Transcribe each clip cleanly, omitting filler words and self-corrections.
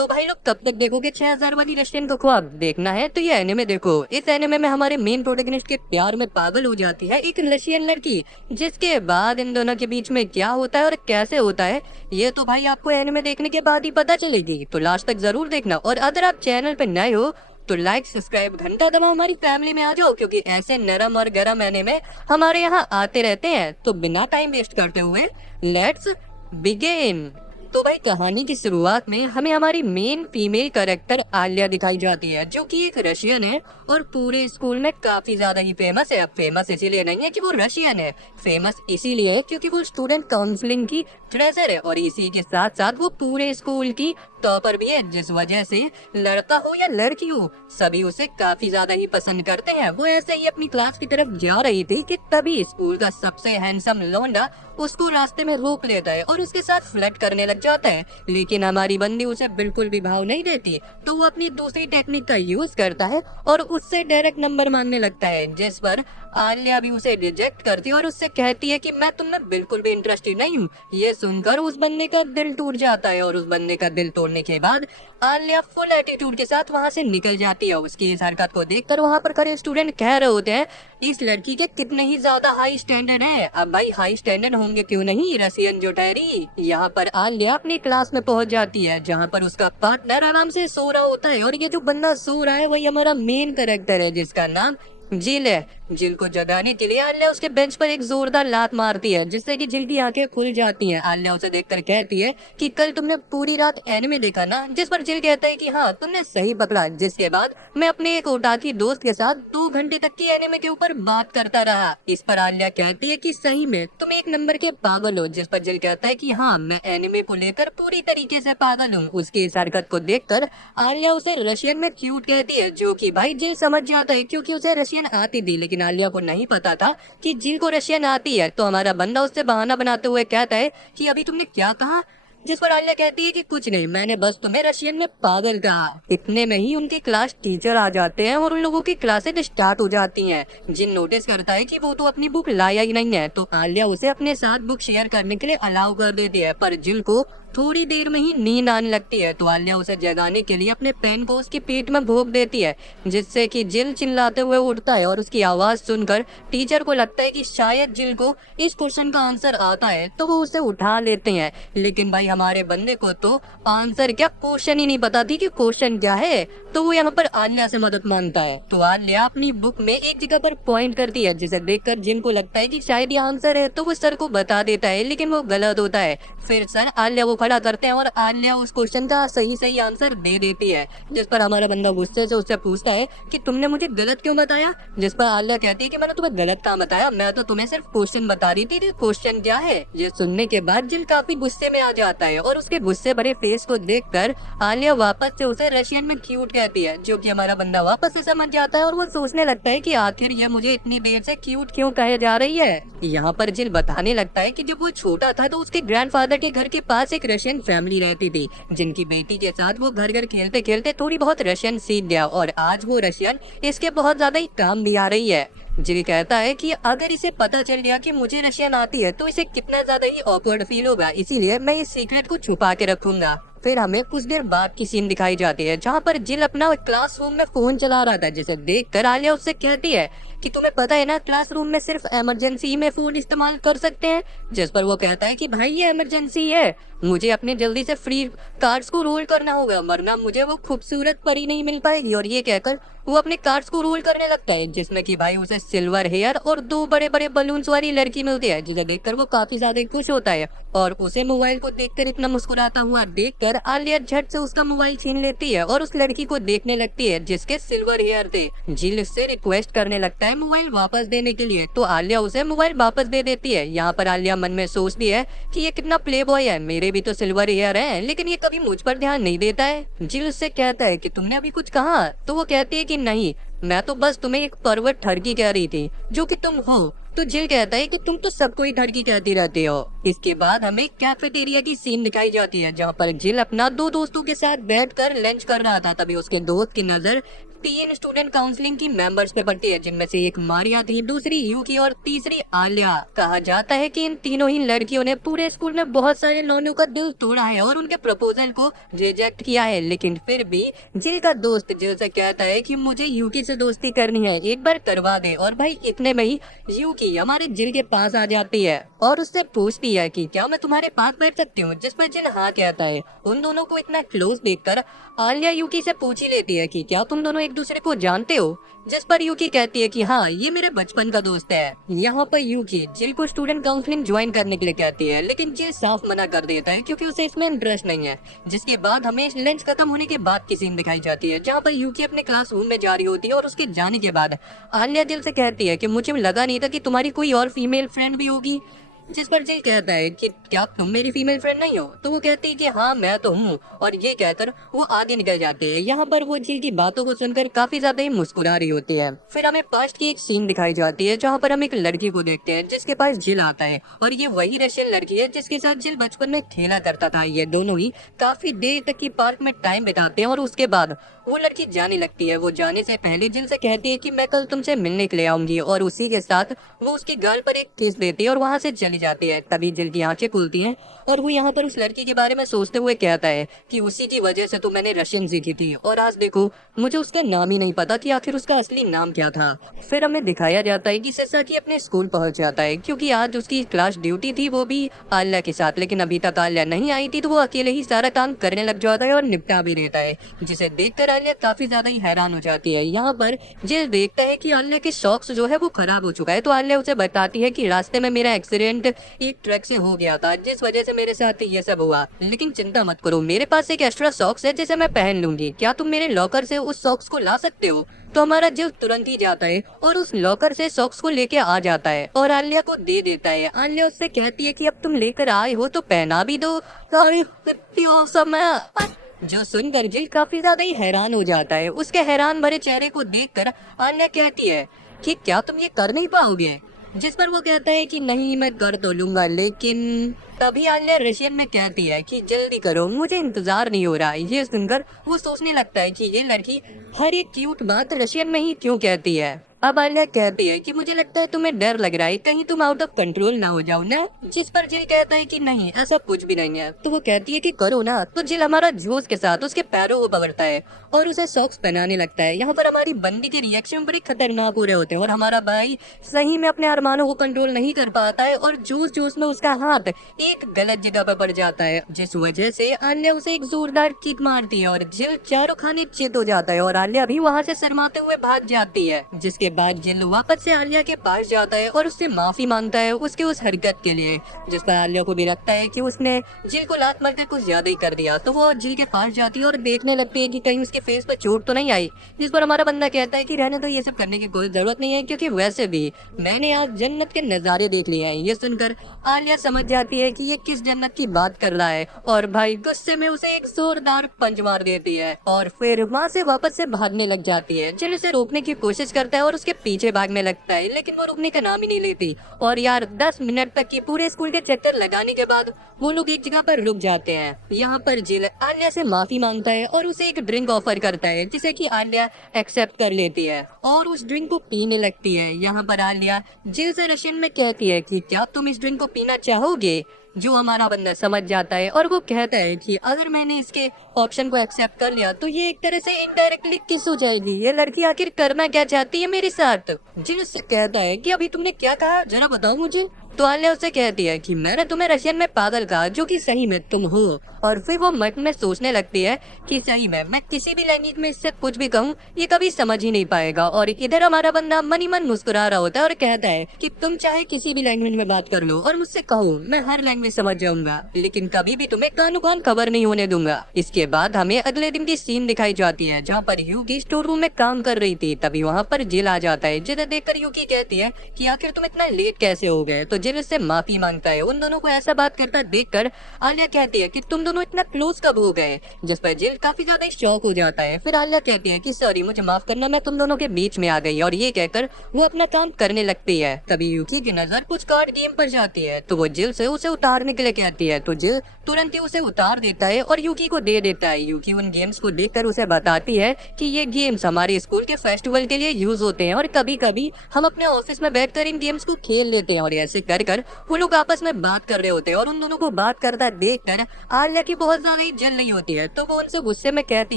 तो भाई लोग कब तक देखोगे 6000 वाली रशियन को ख्वाब? देखना है तो ये एनिमे देखो। इस एनिमे में हमारे मेन प्रोटैगनिस्ट के प्यार में पागल हो जाती है एक रशियन लड़की, जिसके बाद इन दोनों के बीच में क्या होता है और कैसे होता है ये तो भाई आपको एनिमे देखने के बाद ही पता चलेगी। तो लास्ट तक जरूर देखना, और अगर आप चैनल पे नए हो तो लाइक सब्सक्राइब घंटा दबाओ, हमारी फैमिली में आ जाओ, क्योंकि ऐसे नरम और गरम एनिमे हमारे यहाँ आते रहते हैं। तो बिना टाइम वेस्ट करते हुए लेट्स बिगिन। तो भाई कहानी की शुरुआत में हमें हमारी मेन फीमेल कैरेक्टर आलिया दिखाई जाती है, जो कि एक रशियन है और पूरे स्कूल में काफी ज्यादा ही फेमस है। अब फेमस इसीलिए नहीं है कि वो रशियन है, फेमस इसीलिए है क्योंकि वो स्टूडेंट काउंसलिंग की ट्रेजर है, और इसी के साथ साथ वो पूरे स्कूल की टॉपर भी है, जिस वजह से लड़का हो या लड़की हो सभी उसे काफी ज्यादा ही पसंद करते हैं। वो ऐसे ही अपनी क्लास की तरफ जा रही थी कि तभी स्कूल का सबसे हैंडसम लौंडा उसको रास्ते में रोक लेता है और उसके साथ फ्लर्ट करने लग जाता है। लेकिन हमारी बंदी उसे बिल्कुल भी भाव नहीं देती, तो वो अपनी दूसरी टेक्निक का यूज करता है और उससे डायरेक्ट नंबर मांगने लगता है, जिस पर आलिया भी उसे रिजेक्ट करती है और उससे कहती है कि मैं तुममें बिल्कुल भी इंटरेस्टेड नहीं हूँ। ये सुनकर उस बंदे का दिल टूट जाता है, और उस बंदे का दिल तोड़ने के बाद आलिया फुल एटीट्यूड के साथ वहाँ से निकल जाती है। उसकी इस हरकत को देखकर वहाँ पर खड़े स्टूडेंट कह रहे होते हैं इस लड़की के कितने ही ज्यादा हाई स्टैंडर्ड है। अब भाई हाई स्टैंडर्ड होंगे क्यों नहीं रसियन जो ठहरी। यहाँ पर आलिया अपनी क्लास में पहुंच जाती है, जहाँ पर उसका पार्टनर आराम से सो रहा होता है, और ये जो बंदा सो रहा है वही हमारा मेन कैरेक्टर है, जिसका नाम जिल है। जिल को जगाने के लिए आलिया उसके बेंच पर एक जोरदार लात मारती है, जिससे कि जिल की आंखें खुल जाती हैं। आलिया उसे देखकर कहती है कि कल तुमने पूरी रात एनिमे देखा ना, जिस पर जिल कहता है कि हाँ तुमने सही पकड़ा। जिसके बाद मैं अपने एक ओटाकी दोस्त के साथ 2 घंटे तक की एनिमे के ऊपर बात करता रहा। इस पर आलिया कहती है कि सही में तुम एक नंबर के पागल हो, जिस पर जिल कहता है कि हाँ मैं एनिमे को लेकर पूरी तरीके से पागल हूँ। उसकी इस हरकत को देखकर आलिया उसे रशियन में क्यूट कहती है, जो कि भाई जिल समझ जाता है क्योंकि उसे रशियन आती थी, लेकिन आलिया को नहीं पता था कि जिल को रशियन आती है। तो हमारा बंदा उससे बहाना बनाते हुए कहता है कि अभी तुमने क्या कहा, जिस पर आलिया कहती है कि कुछ नहीं, मैंने बस तुम्हें रशियन में पागल कहा। इतने में ही उनके क्लास टीचर आ जाते हैं और उन लोगों की क्लासेस स्टार्ट हो जाती हैं। जिन नोटिस करता है कि वो तो अपनी बुक लाया ही नहीं है, तो आलिया उसे अपने साथ बुक शेयर करने के लिए अलाउ कर देती है। पर जिल को थोड़ी देर में ही नींद आने लगती है, तो आलिया उसे जगाने के लिए अपने पेन को उसकी पीठ में भोंक देती है, जिससे कि जिल चिल्लाते हुए उठता है। और उसकी आवाज सुनकर टीचर को लगता है कि शायद जिल को इस क्वेश्चन का आंसर आता है, तो वो उसे उठा लेते हैं। लेकिन भाई हमारे बंदे को तो आंसर क्या क्वेश्चन ही नहीं पता थी कि क्वेश्चन क्या है, तो वो यहाँ पर आलिया से मदद मांगता है। तो आलिया अपनी बुक में एक जगह पर पॉइंट करती है, जिसे देखकर जिन को लगता है कि शायद ये आंसर है, तो वो सर को बता देता है, लेकिन वो गलत होता है। फिर सर आलिया को खड़ा करते हैं और आलिया उस क्वेश्चन का सही आंसर दे देती है, जिस पर हमारा बंदा गुस्से से उससे पूछता है कि तुमने मुझे गलत क्यों बताया। जिस पर आलिया कहती है कि मैंने तुम्हें गलत कहाँ बताया, मैं तो तुम्हें सिर्फ क्वेश्चन बता रही थी, क्वेश्चन क्या है। ये सुनने के बाद जिल काफी गुस्से में आ जाता है, और उसके गुस्से भरे फेस को देखकर आलिया वापस से उसे रशियन में क्यूट कहती है, जो कि हमारा बंदा वापस से समझ जाता है, और वो सोचने लगता है कि आखिर यह मुझे इतनी देर से क्यूट क्यों कहे जा रही है। यहाँ पर जिल बताने लगता है कि जब वो छोटा था तो उसके ग्रैंडफादर के घर के पास एक रशियन फैमिली रहती थी, जिनकी बेटी के साथ वो घर घर खेलते खेलते थोड़ी बहुत रशियन सीख गया, और आज वो रशियन इसके बहुत ज्यादा ही काम भी आ रही है। जिल कहता है कि अगर इसे पता चल गया कि मुझे रशियन आती है तो इसे कितना ज्यादा ही ऑकवर्ड फील होगा, इसीलिए मैं इस सीक्रेट को छुपा के रखूंगा। फिर हमें कुछ देर बाद की सीन दिखाई जाती है, जहाँ पर जिल अपना क्लासरूम में फोन चला रहा था, जिसे देखकर आलिया उससे कहती है कि तुम्हें पता है ना क्लासरूम में सिर्फ इमरजेंसी में फोन इस्तेमाल कर सकते हैं। जिस पर वो कहता है कि भाई ये इमरजेंसी है, मुझे अपने जल्दी से फ्री कार्ड्स को रोल करना होगा, वरना मुझे वो खूबसूरत परी नहीं मिल पाएगी। और ये कहकर वो अपने कार्ड्स को रोल करने लगता है, जिसमें कि भाई उसे सिल्वर हेयर और 2 बड़े बड़े बलून्स वाली लड़की मिलती है, जिसे देखकर वो काफी ज्यादा खुश होता है, और उसे मोबाइल को देखकर इतना मुस्कुराता हुआ देखकर आलिया झट से उसका मोबाइल छीन लेती है और उस लड़की को देखने लगती है जिसके सिल्वर हेयर थे। जिल उससे रिक्वेस्ट करने लगता है मोबाइल वापस देने के लिए, तो आलिया उसे मोबाइल वापस दे देती है। यहाँ पर आलिया मन में सोचती है कि ये कितना प्ले बॉय है, मेरे भी तो सिल्वर हेयर है, लेकिन ये कभी मुझ पर ध्यान नहीं देता है। जिल उससे कहता है कि तुमने अभी कुछ कहा, तो वो कहती है कि नहीं, मैं तो बस तुम्हें एक परवट ठरकी कह रही थी, जो कि तुम हो। तो जिल कहता है कि तुम तो सबको ही ठरकी कहती रहती हो। इसके बाद हमें कैफेटेरिया की सीन दिखाई जाती है, जहाँ पर जिल अपना 2 दोस्तों के साथ बैठकर लंच कर रहा था। तभी उसके दोस्त की नजर तीन स्टूडेंट काउंसलिंग की मेंबर्स पे पड़ती है, जिनमें से एक मारिया थी, दूसरी यूकी और तीसरी आलिया। कहा जाता है कि इन तीनों ही लड़कियों ने पूरे स्कूल में बहुत सारे लौंडों का दिल तोड़ा है और उनके प्रपोजल को रिजेक्ट किया है, लेकिन फिर भी जिल का दोस्त जिल से कहता है कि मुझे यूकी से दोस्ती करनी है, एक बार करवा दे। और भाई इतने में ही यूकी हमारे जिल के पास आ जाती है और उससे पूछती है कि क्या मैं तुम्हारे पास बैठ सकती हूँ, जिस पर जिल हाँ कहता है। उन दोनों को इतना क्लोज देखकर आलिया यूकी से पूछ ही लेती है कि क्या तुम दोनों एक दूसरे को जानते हो, जिस पर यूकी कहती है कि हाँ, ये मेरे बचपन का दोस्त है। यहाँ पर यूकी जिल को स्टूडेंट काउंसलिंग ज्वाइन करने के लिए कहती है, लेकिन जिल साफ मना कर देता है क्योंकि उसे इसमें इंटरेस्ट नहीं है। जिसके बाद हमें लंच खत्म होने के बाद की सीन दिखाई जाती है, जहाँ पर यूकी अपने क्लासरूम में जा रही होती है और उसके जाने के बाद आलिया जिल से कहती है कि मुझे लगा नहीं था कि तुम्हारी कोई और फीमेल फ्रेंड भी होगी। जिस पर जिल कहता है कि क्या तुम मेरी फीमेल फ्रेंड नहीं हो, तो वो कहती है कि हाँ मैं तो हूँ, और ये कहकर वो आगे निकल जाते हैं। यहाँ पर वो जिल की बातों को सुनकर काफी ज्यादा ही मुस्कुरा रही होती है। फिर हमें पास्ट की एक सीन दिखाई जाती है, जहाँ पर हम एक लड़की को देखते हैं जिसके पास जिल आता है, और ये वही रशियन लड़की है जिसके साथ जिल बचपन में खेला करता था। ये दोनों ही काफी देर तक की पार्क में टाइम बिताते हैं और उसके बाद वो लड़की जाने लगती है। वो जाने से पहले जिल से कहती है कि मैं कल तुमसे मिलने के लिए आऊंगी, और उसी के साथ वो उसकी गर्ल पर एक किस देती है और वहाँ से चली जाती है। तभी जिल की आंखें खुलती हैं और वो यहाँ पर उस लड़की के बारे में सोचते हुए कहता है कि उसी की वजह से तो मैंने रशियन सीखी थी, और आज देखो मुझे उसका नाम ही नहीं पता कि आखिर उसका असली नाम क्या था। फिर हमें दिखाया जाता है कि सेसाकी अपने स्कूल पहुंच जाता है, क्योंकि आज उसकी क्लास ड्यूटी थी, वो भी आलिया के साथ। लेकिन अभी तक आलिया नहीं आई थी, तो वो अकेले ही सारा काम करने लग जाता है और निपटा भी देता है, जिसे देखकर आलिया काफी ज्यादा ही हैरान हो जाती है। यहाँ पर जिल देखता है कि आलिया के सॉक्स जो है वो खराब हो चुका है, तो आलिया उसे बताती है कि रास्ते में मेरा एक्सीडेंट एक ट्रक से हो गया था, जिस वजह से मेरे साथ ये सब हुआ। लेकिन चिंता मत करो, मेरे पास एक एक्स्ट्रा सॉक्स है जिसे मैं पहन लूंगी, क्या तुम मेरे लॉकर से उस सॉक्स को ला सकते हो? तो हमारा जिल तुरंत ही जाता है और उस लॉकर से सॉक्स को लेके आ जाता है और आलिया को दे देता है। आलिया उससे कहती है कि अब तुम लेकर आए हो तो पहना भी दो। कितनी औसम है। जो सुनकर जिल काफी ज्यादा ही हैरान हो जाता है। उसके हैरान भरे चेहरे को देखकर आलिया कहती है कि क्या तुम ये कर नहीं पाओगे, जिस पर वो कहता है कि नहीं मैं कर तो लूंगा, लेकिन तभी आलिया रशियन में कहती है कि जल्दी करो, मुझे इंतजार नहीं हो रहा। ये सुनकर वो सोचने लगता है कि ये लड़की हर एक क्यूट बात रशियन में ही क्यों कहती है। अब आलिया कहती है कि मुझे लगता है तुम्हें डर लग रहा है, कहीं तुम आउट ऑफ कंट्रोल ना हो जाओ ना। जिस पर जिल कहता है कि नहीं ऐसा कुछ भी नहीं है। तो वो कहती है कि करो ना। तो जिल हमारा जोश के साथ उसके पैरों को पकड़ता है और उसे सॉक्स पहनाने लगता है। यहाँ पर हमारी बंदी के रिएक्शन बड़े खतरनाक हो रहे होते हैं और हमारा भाई सही में अपने अरमानों को कंट्रोल नहीं कर पाता है और जोश जोश में उसका हाथ एक गलत जगह पर पड़ जाता है, जिस वजह से आलिया उसे एक जोरदार किक मारती है और जिल चारों खाने चित हो जाता है और आलिया भी वहाँ से शर्माते हुए भाग जाती है। जिसके बाद जिल वापस से आलिया के पास जाता है और उससे माफी मांगता है उसके उस हरकत के लिए, जिस पर आलिया को भी लगता है कि उसने जिल को लात मारकर कुछ ज्यादा ही कर दिया। तो वो जिल के पास जाती है और देखने लगती है कि कहीं उसके फेस पर चोट तो नहीं आई, जिस पर हमारा बंदा कहता है कि रहने दो, ये सब करने की कोई जरूरत नहीं है, क्योंकि वैसे भी मैंने आज जन्नत के नजारे देख लिए हैं। ये सुनकर आलिया समझ जाती है कि ये किस जन्नत की बात कर रहा है और भाई गुस्से में उसे एक जोरदार पंच मार देती है और फिर वहाँ से वापस से भागने लग जाती है। जिल उसे रोकने की कोशिश करता है और उसके पीछे भागने लगता है, लेकिन वो रुकने का नाम ही नहीं लेती। और यार 10 मिनट तक की पूरे स्कूल के चक्कर लगाने के बाद वो लोग एक जगह पर रुक जाते हैं। यहाँ पर जिल आलिया से माफी मांगता है और उसे एक ड्रिंक ऑफर करता है, जिसे कि आलिया एक्सेप्ट कर लेती है और उस ड्रिंक को पीने लगती है। यहाँ पर आलिया जिल से रशियन में कहती है कि क्या तुम इस ड्रिंक को पीना चाहोगे, जो हमारा बंदा समझ जाता है और वो कहता है कि अगर मैंने इसके ऑप्शन को एक्सेप्ट कर लिया तो ये एक तरह से इनडायरेक्टली किस हो जाएगी। ये लड़की आखिर करना क्या चाहती है मेरे साथ? जिल उससे कहता है कि अभी तुमने क्या कहा, जरा बताओ मुझे। तो आलिया उससे कहती है कि मैंने तुम्हें रशियन में पागल कहा, जो कि सही में तुम हो। और फिर वो मन में सोचने लगती है कि सही में मैं किसी भी लैंग्वेज में इससे कुछ भी कहूँ ये कभी समझ ही नहीं पाएगा। और इधर हमारा बंदा मन ही मन मुस्कुरा रहा होता है और कहता है कि तुम चाहे किसी भी लैंग्वेज में बात कर लो और मुझसे कहो, मैं हर लैंग्वेज समझ जाऊंगा, लेकिन कभी भी तुम्हें कानो कान खबर नहीं होने दूंगा। इसके बाद हमें अगले दिन की सीन दिखाई जाती है, जहाँ पर यूकी स्टोर रूम में काम कर रही थी। तभी वहाँ पर जिल आ जाता है, जिसे देखकर यूकी कहती है कि आखिर तुम इतना लेट कैसे हो गए? तो जिल उससे माफी मांगता है। उन दोनों को ऐसा बात करता देखकर आलिया कहती है कि तुम दोनों इतना क्लोज कब हो गए, जिस पर जिल काफी ज्यादा शॉक हो जाता है। फिर आलिया कहती है कि सॉरी, मुझे माफ करना, मैं तुम दोनों के बीच में आ गई, और ये कहकर वो अपना काम करने लगती है। तभी यूकी की नजर कुछ कार्ड गेम पर जाती है, तो वो जिल से उसे उतारने के लिए कहती है, तो जिल तुरंत ही उसे उतार देता है और यूकी को दे देता है। यूकी उन गेम्स को देखकर उसे बताती है कि ये गेम्स हमारे स्कूल के फेस्टिवल के लिए यूज होते हैं और कभी कभी हम अपने ऑफिस में बैठकर इन गेम्स को खेल लेते हैं। और ऐसे कर कर वो लोग आपस में बात कर रहे होते हैं और उन दोनों को बात करता देखकर आलिया की बहुत ज्यादा ही जल रही होती है, तो वो उनसे गुस्से में कहती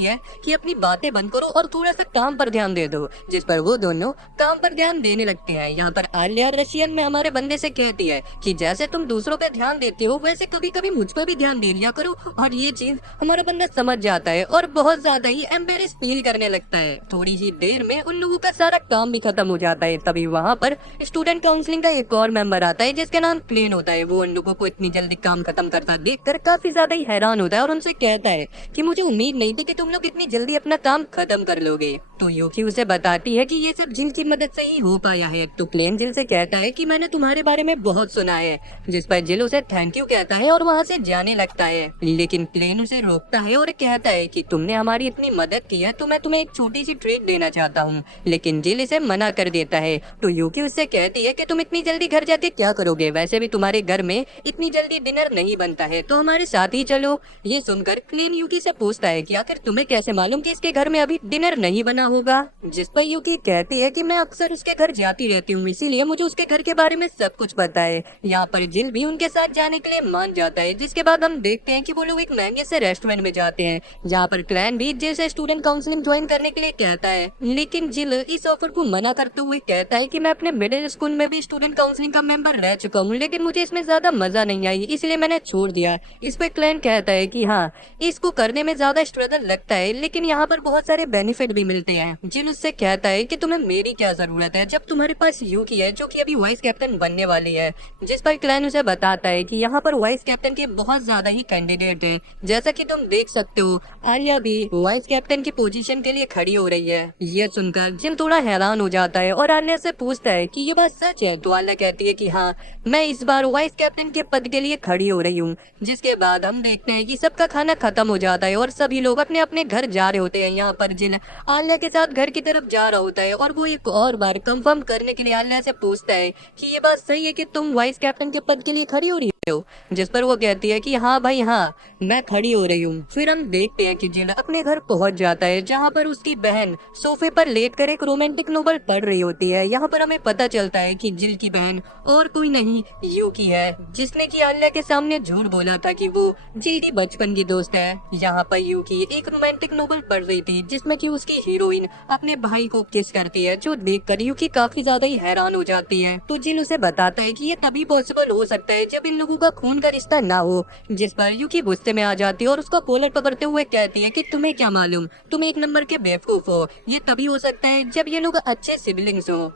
है कि अपनी बातें बंद करो और थोड़ा सा काम पर ध्यान दे दो, जिस पर वो दोनों काम पर ध्यान देने लगते हैं। यहाँ पर आलिया रशियन में हमारे बंदे से कहती है कि जैसे तुम दूसरों पे ध्यान देते हो वैसे कभी कभी मुझ पर भी ध्यान दे लिया करो, और ये चीज हमारा बंदा समझ जाता है और बहुत ज्यादा ही एम्बेरेस फील करने लगता है। थोड़ी ही देर में उन लोगों का सारा काम भी खत्म हो जाता है। तभी वहाँ पर स्टूडेंट काउंसलिंग का एक और मेंबर आता है जिसका नाम प्लेन होता है। वो उन लोगों को इतनी जल्दी काम खत्म करता देखकर काफी ज्यादा ही हैरान होता है और उनसे कहता है कि मुझे उम्मीद नहीं थी कि तुम लोग इतनी जल्दी अपना काम खत्म कर लोगे। तो यूकी उसे बताती है कि ये सब जिल की मदद से ही हो पाया है। तो प्लेन जिल से कहता है कि मैंने तुम्हारे बारे में बहुत सुना है, जिस पर जिल उसे थैंक यू कहता है और वहाँ से जाने लगता है। लेकिन प्लेन उसे रोकता है और कहता है कि तुमने हमारी इतनी मदद की है तो मैं तुम्हें एक छोटी सी ट्रीट देना चाहता हूँ, लेकिन जिल इसे मना कर देता है। तो यूकी उससे कहती है कि तुम इतनी जल्दी घर जाके क्या करोगे, वैसे भी तुम्हारे घर में इतनी जल्दी डिनर नहीं बनता है, तो हमारे साथ ही चलो। ये सुनकर प्लेन यूकी से पूछता है कि आखिर तुम्हें कैसे मालूम कि इसके घर में अभी डिनर नहीं बना होगा, जिस पर यूकी कहती है कि मैं अक्सर उसके घर जाती रहती हूँ, इसीलिए मुझे उसके घर के बारे में सब कुछ पता है। यहाँ पर जिल भी उनके साथ जाने के लिए मान जाता है, जिसके बाद हम देखते हैं कि वो लोग एक महंगे से रेस्टोरेंट में जाते हैं, जहाँ पर क्लैन भी जिल से स्टूडेंट काउंसलिंग ज्वाइन करने के लिए कहता है। लेकिन जिल इस ऑफर को मना करते हुए कहता है कि मैं अपने मिडिल स्कूल में भी स्टूडेंट काउंसलिंग का मेंबर रह चुका हूँ, लेकिन मुझे इसमें ज्यादा मजा नहीं आई, इसलिए मैंने छोड़ दिया। इस पे क्लैन कहता है कि हाँ, इसको करने में ज्यादा स्ट्रगल लगता है, लेकिन यहाँ पर बहुत सारे बेनिफिट भी मिलते हैं। जिल उससे कहता है कि तुम्हें मेरी क्या जरूरत है जब तुम्हारे पास यूकी है जो कि अभी वाइस कैप्टन बनने वाली है। जिस पर क्लैन उसे बताता है कि यहाँ पर वाइस कैप्टन के बहुत ज्यादा ही कैंडिडेट हैं, जैसा कि तुम देख सकते हो आलिया भी वाइस कैप्टन की पोजीशन के लिए खड़ी हो रही है। ये सुनकर जिल थोड़ा हैरान हो जाता है और आलिया से पूछता है कि ये बात सच है। तो आलिया कहती है कि हाँ, मैं इस बार वाइस कैप्टन के पद के लिए खड़ी हो रही हूँ। जिसके बाद हम देखते हैं कि सबका खाना खत्म हो जाता है और सभी लोग अपने अपने घर जा रहे होते हैं। यहाँ पर जिल आलिया के साथ घर की तरफ जा रहा होता है और वो एक और बार कंफर्म करने के लिए आलिया से पूछता है कि ये बात सही है कि तुम वाइस कैप्टन के पद के लिए खड़ी हो रही हो, जिस पर वो कहती है कि हाँ भाई हाँ, मैं खड़ी हो रही हूँ। फिर हम देखते हैं कि जिल अपने घर पहुंच जाता है, जहाँ पर उसकी बहन सोफे पर लेटकर एक रोमांटिक नोवेल पढ़ रही होती है। यहाँ पर हमें पता चलता है कि जिल की बहन और कोई नहीं यूकी है, जिसने कि आलिया के सामने झूठ बोला था कि वो जिल की बचपन की दोस्त है। यहाँ पर यूकी एक रोमांटिक नोवेल पढ़ रही थी जिसमें कि उसकी हीरोइन अपने भाई को किस करती है, जो देखकर यूकी काफी ज्यादा ही हैरान हो जाती है। तो जिल उसे बताता है कि ये तभी पॉसिबल हो सकता है जब इन लोगों का खून का रिश्ता ना हो, जिस पर यूकी गुस्से में आ जाती है और उसका कॉलर पकड़ते हुए कहती है कि तुम्हें क्या मालूम, तुम एक नंबर के बेवकूफ हो, ये तभी हो सकता है जब ये लोग अच्छे सिबलिंग्स हो।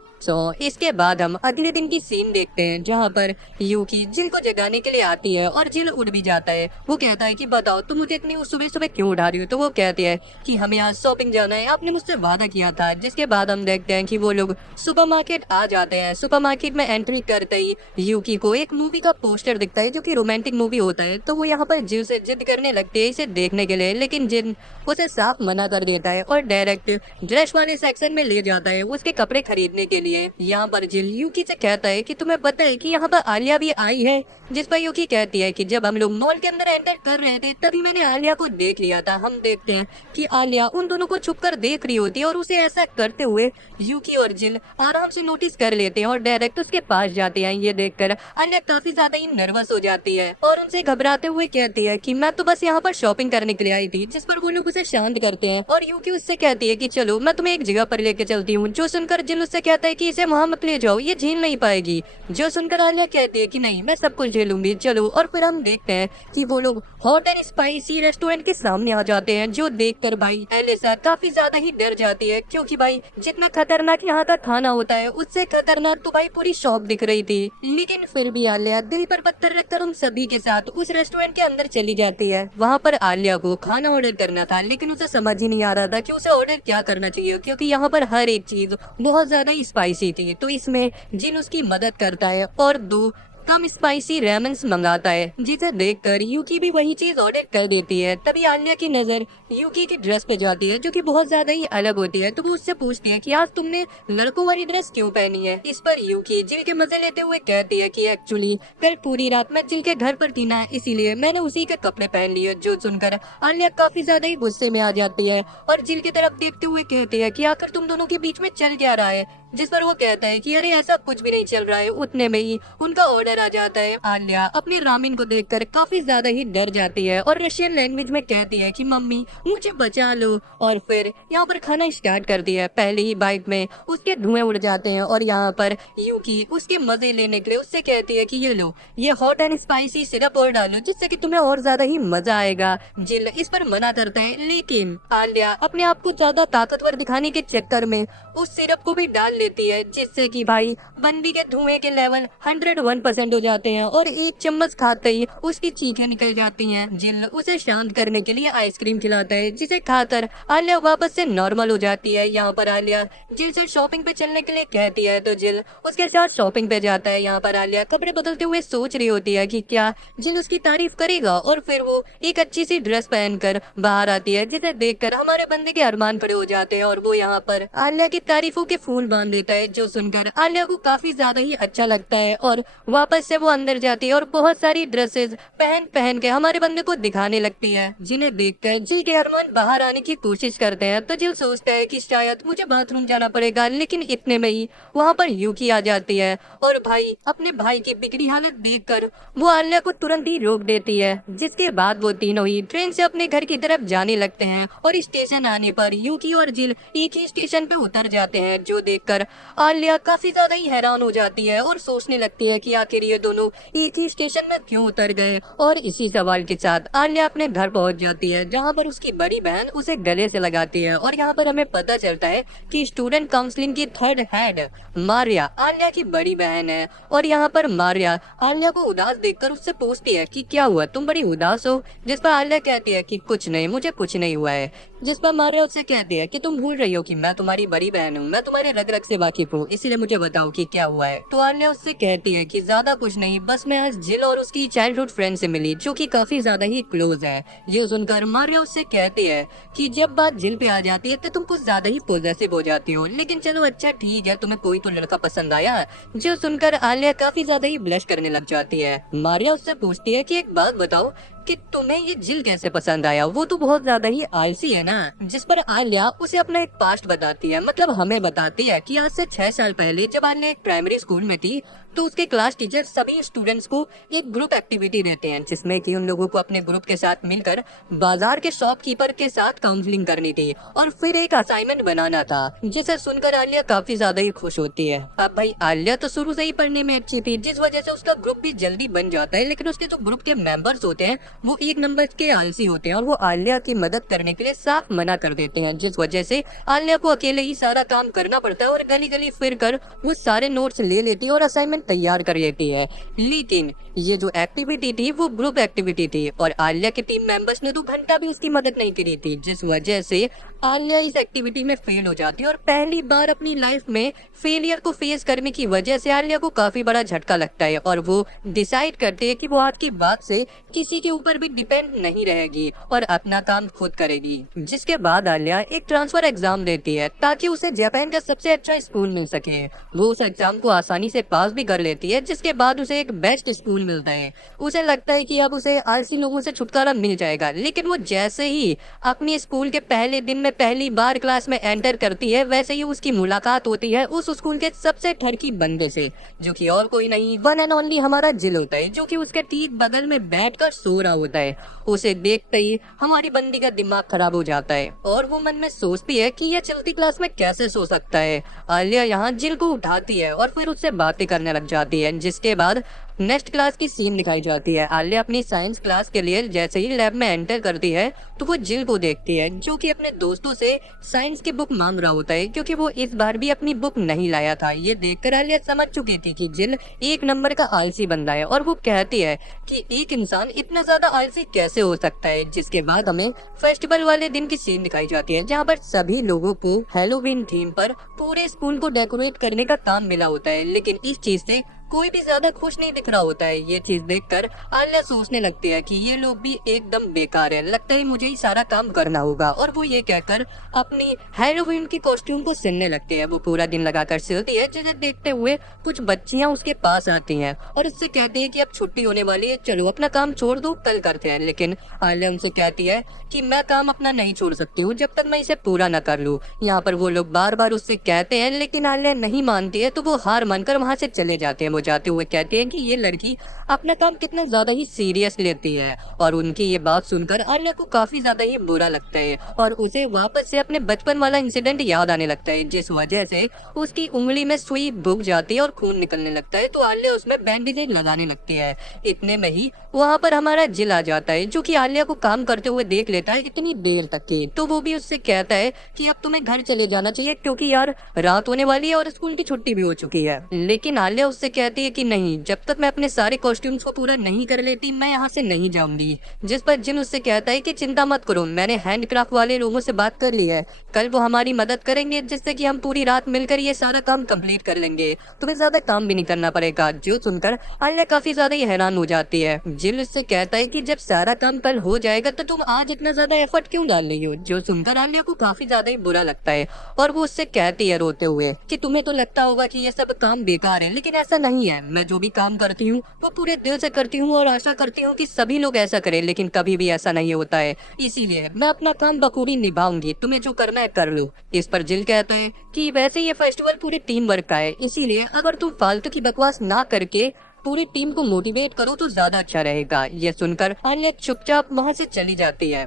इसके बाद हम अगले दिन की सीन देखते हैं, जहाँ पर यूकी जिल को जगाने के लिए आती है और जिल उठ भी जाता है। वो कहता है कि बताओ तुम मुझे इतनी सुबह सुबह क्यों उठा रही हो। तो वो कहती है कि हमें आज शॉपिंग जाना है, आपने मुझसे वादा किया था। जिसके बाद हम देखते हैं कि वो लोग सुपरमार्केट आ जाते हैं। सुपरमार्केट में एंट्री करते ही यूकी को एक मूवी का पोस्टर दिखता है जो कि रोमांटिक मूवी होता है। तो वो यहाँ पर जिल से जिद करने लगती है इसे देखने के लिए, लेकिन जिल उसे साफ मना कर देता है और डायरेक्ट ड्रेस वाले सेक्शन में ले जाता है उसके कपड़े खरीदने के लिए। यहाँ पर जिल यूकी से कहता है कि तुम्हें पता है कि यहाँ पर आलिया भी आई है। जिस पर यूकी कहती है कि जब हम लोग मॉल के अंदर एंटर कर रहे थे तभी मैंने आलिया को देख लिया था। हम देखते हैं कि आलिया उन दोनों को छुपकर देख रही होती है और उसे ऐसा करते हुए यूकी और जिल आराम से नोटिस कर लेते हैं और डायरेक्ट उसके पास जाते हैं। ये देखकर आलिया काफी ज्यादा ही नर्वस हो जाती है और उनसे घबराते हुए कहती है कि मैं तो बस यहाँ पर शॉपिंग करने के लिए आई थी। जिस पर वो लोग उसे शांत करते हैं और यूकी उससे कहती है कि चलो मैं तुम्हें एक जगह पर लेके चलती हूँ। जो सुनकर जिल उससे कहता है कि इसे वहाँ मत ले जाओ, ये झेल नहीं पाएगी। जो सुनकर आलिया कहती है कि नहीं, मैं सब कुछ झेलूंगी, चलो। और फिर हम देखते हैं कि वो लोग हॉट एंड स्पाइसी रेस्टोरेंट के सामने आ जाते हैं, जो देखकर भाई एलिसा काफी ज्यादा ही डर जाती है, क्योंकि भाई जितना खतरनाक यहाँ का खाना होता है उससे खतरनाक तो भाई पूरी शॉप दिख रही थी। लेकिन फिर भी आलिया दिल पर पत्थर रखकर उन सभी के साथ उस रेस्टोरेंट के अंदर चली जाती है। वहाँ पर आलिया को खाना ऑर्डर करना था, लेकिन उसे समझ ही नहीं आ रहा था कि उसे ऑर्डर क्या करना चाहिए, क्योंकि यहाँ पर हर एक चीज बहुत ज्यादा ही स्पाइसी थी। तो इसमें जिन उसकी मदद करता है और दो कम स्पाइसी रेमन्स मंगाता है, जिसे देखकर यूकी भी वही चीज ऑर्डर कर देती है। तभी आलिया की नजर यूकी की ड्रेस पे जाती है, जो कि बहुत ज्यादा ही अलग होती है। तो वो उससे पूछती है कि आज तुमने लड़कों वाली ड्रेस क्यों पहनी है। इस पर यूकी जिल के मजे लेते हुए कहती है कि एक्चुअली कल पूरी रात मैं जिल के घर पर थी ना, इसीलिए मैंने उसी के कपड़े पहन लिए। जो सुनकर आलिया काफी ज्यादा ही गुस्से में आ जाती है और जिल की तरफ देखते हुए कहती है कि आखिर तुम दोनों के बीच में चल क्या रहा है। जिस पर वो कहता है कि अरे ऐसा कुछ भी नहीं चल रहा है। उतने में ही उनका ऑर्डर आ जाता है। आलिया अपने रामिन को देखकर काफी ज्यादा ही डर जाती है और रशियन लैंग्वेज में कहती है कि मम्मी मुझे बचा लो, और फिर यहाँ पर खाना स्टार्ट कर दिया है। पहले ही बाइट में उसके धुएं उड़ जाते हैं और यहाँ पर यूकी उसके मजे लेने के लिए उससे कहती है कि ये लो, ये हॉट एंड स्पाइसी सिरप और डालो, जिससे कि तुम्हें और ज्यादा ही मजा आएगा। जिल इस पर मना करता है, लेकिन आलिया अपने आप को ज्यादा ताकतवर दिखाने के चक्कर में उस सिरप को भी डाल लेती है, जिससे कि भाई बंदी के धुएं के लेवल 101% हो जाते हैं और एक चम्मच खाते ही उसकी चीखें निकल जाती हैं। जिल उसे शांत करने के लिए आइसक्रीम खिलाता है, जिसे खाकर आलिया वापस से नॉर्मल हो जाती है। यहाँ पर आलिया जिल से शॉपिंग पे चलने के लिए कहती है, तो जिल उसके साथ शॉपिंग पे जाता है। यहाँ पर आलिया कपड़े बदलते हुए सोच रही होती है कि क्या जिल उसकी तारीफ करेगा, और फिर वो एक अच्छी सी ड्रेस पहनकर बाहर आती है, जिसे देखकर हमारे बंदे के अरमान खड़े हो जाते हैं और वो यहाँ पर आलिया की तारीफों के फूल बांध देता है। जो सुनकर आलिया को काफी ज्यादा ही अच्छा लगता है और वापस से वो अंदर जाती है और बहुत सारी ड्रेसेस पहन पहन के हमारे बंदे को दिखाने लगती है, जिन्हें देखकर जिल के अरमान बाहर आने की कोशिश करते हैं। तो जिल सोचता है कि शायद मुझे बाथरूम जाना पड़ेगा, लेकिन इतने में ही वहाँ पर यूकी आ जाती है और भाई अपने भाई की बिगड़ी हालत देखकर वो आलिया को तुरंत ही रोक देती है। जिसके बाद वो तीनों ही ट्रेन से अपने घर की तरफ जाने लगते हैं और स्टेशन आने पर यूकी और जिल एक ही स्टेशन पे उतर जाते हैं, जो देखकर आलिया काफी ज्यादा ही हैरान हो जाती है और सोचने लगती है कि आखिर ये दोनों एक ही स्टेशन में क्यों उतर गए। और इसी सवाल के साथ आलिया अपने घर पहुंच जाती है, जहां पर उसकी बड़ी बहन उसे गले से लगाती है और यहाँ पर हमें पता चलता है कि स्टूडेंट काउंसलिंग की थर्ड हेड मारिया आलिया की बड़ी बहन है। और यहाँ पर मारिया आलिया को उदास देखकर उससे पूछती है कि क्या हुआ, तुम बड़ी उदास हो। जिस पर आलिया कहती है कि कुछ नहीं, मुझे कुछ नहीं हुआ है। जिस पर मारिया उससे कहती है कि तुम भूल रही हो कि मैं तुम्हारी बड़ी बहन हूँ, मैं तुम्हारे रग रग से वाकिफ हूँ, इसीलिए मुझे बताओ कि क्या हुआ है। तो आलिया उससे कहती है कि ज्यादा कुछ नहीं, बस मैं आज जिल और उसकी चाइल्डहुड फ्रेंड से मिली, जो कि काफी ज्यादा ही क्लोज है। ये सुनकर मारिया उससे कहती है कि जब बात जिल पे आ जाती है तो तुम कुछ ज्यादा ही पॉजिटिव हो जाती हो, लेकिन चलो अच्छा ठीक है, तुम्हें कोई तो लड़का पसंद आया। जो सुनकर आलिया काफी ज्यादा ही ब्लश करने लग जाती है। मारिया उससे पूछती है कि एक बात बताओ कि तुम्हें ये जिल कैसे पसंद आया, वो तो बहुत ज्यादा ही आलसी है ना। जिस पर आलिया उसे अपना एक पास्ट बताती है, मतलब हमें बताती है कि आज से 6 साल पहले जब आलिया एक प्राइमरी स्कूल में थी तो उसके क्लास टीचर सभी स्टूडेंट्स को एक ग्रुप एक्टिविटी देते हैं, जिसमें कि उन लोगों को अपने ग्रुप के साथ मिलकर बाजार के शॉपकीपर के साथ काउंसलिंग करनी थी और फिर एक असाइनमेंट बनाना था। जिसे सुनकर आलिया काफी ज्यादा ही खुश होती है। अब भाई आलिया तो शुरू से ही पढ़ने में अच्छी थी, जिस वजह से उसका ग्रुप भी जल्दी बन जाता है, लेकिन उसके जो ग्रुप के मेंबर्स होते हैं वो एक नंबर के आलसी होते हैं और वो आलिया की मदद करने के लिए साफ मना कर देते हैं, जिस वजह से आलिया को अकेले ही सारा काम करना पड़ता है और गली गली फिर कर वो सारे नोट्स ले लेती है और असाइनमेंट तैयार कर लेती है। लेकिन ये जो एक्टिविटी थी वो ग्रुप एक्टिविटी थी और आलिया के टीम मेंबर्स ने तो घंटा भी उसकी मदद नहीं करी थी, जिस वजह से आलिया इस एक्टिविटी में फेल हो जाती है और पहली बार अपनी लाइफ में फेलियर को फेस करने की वजह से आलिया को काफी बड़ा झटका लगता है और वो डिसाइड करते है कि वो आज की बात से किसी के ऊपर भी डिपेंड नहीं रहेगी और अपना काम खुद करेगी। जिसके बाद आलिया एक ट्रांसफर एग्जाम देती है ताकि उसे जापान का सबसे अच्छा स्कूल मिल सके। वो उस एग्जाम को आसानी से पास भी कर लेती है, जिसके बाद उसे एक बेस्ट स्कूल मिलता है। उसे लगता है कि अब उसे आलसी लोगों से छुटकारा मिल जाएगा, लेकिन वो जैसे ही अपने स्कूल के पहले दिन में पहली बार क्लास में एंटर करती है, वैसे ही उसकी मुलाकात होती है उस स्कूल के सबसे ठरकी बंदे से, जो कि और कोई नहीं वन एंड ओनली हमारा जिल होता है, जो कि उसके ठीक बगल में बैठकर सो रहा होता है। उसे देखते ही हमारी बंदी का दिमाग खराब हो जाता है और वो मन में सोचती है कि यह चलती क्लास में कैसे सो सकता है। आलिया यहाँ जिल को उठाती है और फिर उससे बातें करने लग जाती है। जिसके बाद नेक्स्ट क्लास की सीन दिखाई जाती है। आलिया अपनी साइंस क्लास के लिए जैसे ही लैब में एंटर करती है तो वो जिल को देखती है, जो कि अपने दोस्तों से साइंस की बुक मांग रहा होता है, क्योंकि वो इस बार भी अपनी बुक नहीं लाया था। ये देखकर आलिया समझ चुकी थी कि जिल एक नंबर का आलसी बंदा है और वो कहती है कि एक इंसान इतना ज्यादा आलसी कैसे हो सकता है। जिसके बाद हमें फेस्टिवल वाले दिन की सीन दिखाई जाती है, जहाँ पर सभी लोगों को हैलोवीन थीम पर पूरे स्कूल को डेकोरेट करने का काम मिला होता है, लेकिन इस चीज से कोई भी ज्यादा खुश नहीं दिख रहा होता है। ये चीज देखकर आलिया सोचने लगती है कि ये लोग भी एकदम बेकार है, लगता है मुझे ही सारा काम करना होगा। और वो ये कहकर अपनी हैलोवीन की कॉस्ट्यूम को सिलने लगती है। वो पूरा दिन लगाकर सिलती है, जिसे देखते हुए कुछ बच्चियां उसके पास आती हैं और उससे कहती है कि अब छुट्टी होने वाली है, चलो अपना काम छोड़ दो, कल करते हैं। लेकिन आलिया उनसे कहती है कि मैं काम अपना नहीं छोड़ सकती हूँ जब तक मैं इसे पूरा न कर लूँ। यहाँ पर वो लोग बार बार उससे कहते हैं, लेकिन आलिया नहीं मानती है, तो वो हार मानकर वहाँ से चले जाते हैं। वो जाते हुए कहते हैं कि ये लड़की अपना काम कितना ज्यादा ही सीरियस लेती है। और उनकी ये बात सुनकर आलिया को काफी ज्यादा ही बुरा लगता है और उसे वापस से अपने बचपन वाला इंसिडेंट याद आने लगता है, जिस वजह से उसकी उंगली में सुई भुग जाती है और खून निकलने लगता है। तो आलिया उसमें बैंडेज लगाने लगती है। इतने में ही वहाँ पर हमारा जिल आ जाता है, जो कि आलिया को काम करते हुए देख लेता है इतनी देर तक के। तो वो भी उससे कहता है कि अब तुम्हें घर चले जाना चाहिए, क्योंकि यार रात होने वाली है और स्कूल की छुट्टी भी हो चुकी है। लेकिन आलिया उससे कहती है कि नहीं, जब तक मैं अपने सारे कॉस्ट्यूम्स को पूरा नहीं कर लेती मैं यहाँ से नहीं जाऊंगी। जिस पर जिन उससे कहता है कि चिंता मत करो, मैंने हैंडक्राफ्ट वाले लोगों से बात कर ली है, कल वो हमारी मदद करेंगे, जिससे कि हम पूरी रात मिलकर ये सारा काम कंप्लीट कर लेंगे, तुम्हें ज्यादा काम भी नहीं करना पड़ेगा। जो सुनकर आलिया काफी ज्यादा ही हैरान हो जाती है। जिल उससे कहता है कि जब सारा काम कल हो जाएगा तो तुम आज इतना ज्यादा एफर्ट क्यों डाल रही हो। जो सुनकर आलिया को काफी ज्यादा ही बुरा लगता है और वो उससे कहती है रोते हुए कि तुम्हें तो लगता होगा कि ये सब काम बेकार है, लेकिन ऐसा नहीं है। मैं जो भी काम करती हूँ वो पूरे दिल से करती हूँ और आशा करती हूँ कि सभी लोग ऐसा करें, लेकिन कभी भी ऐसा नहीं होता है। इसीलिए मैं अपना काम बखूबी निभाऊंगी, तुम्हें जो करना है कर लो। इस पर जिल कहता है कि वैसे ये फेस्टिवल पूरे टीम वर्क का है, इसीलिए अगर तुम फालतू की बकवास ना करके पूरी टीम को मोटिवेट करो तो ज्यादा अच्छा रहेगा। ये सुनकर आलिया चुपचाप वहाँ से चली जाती है।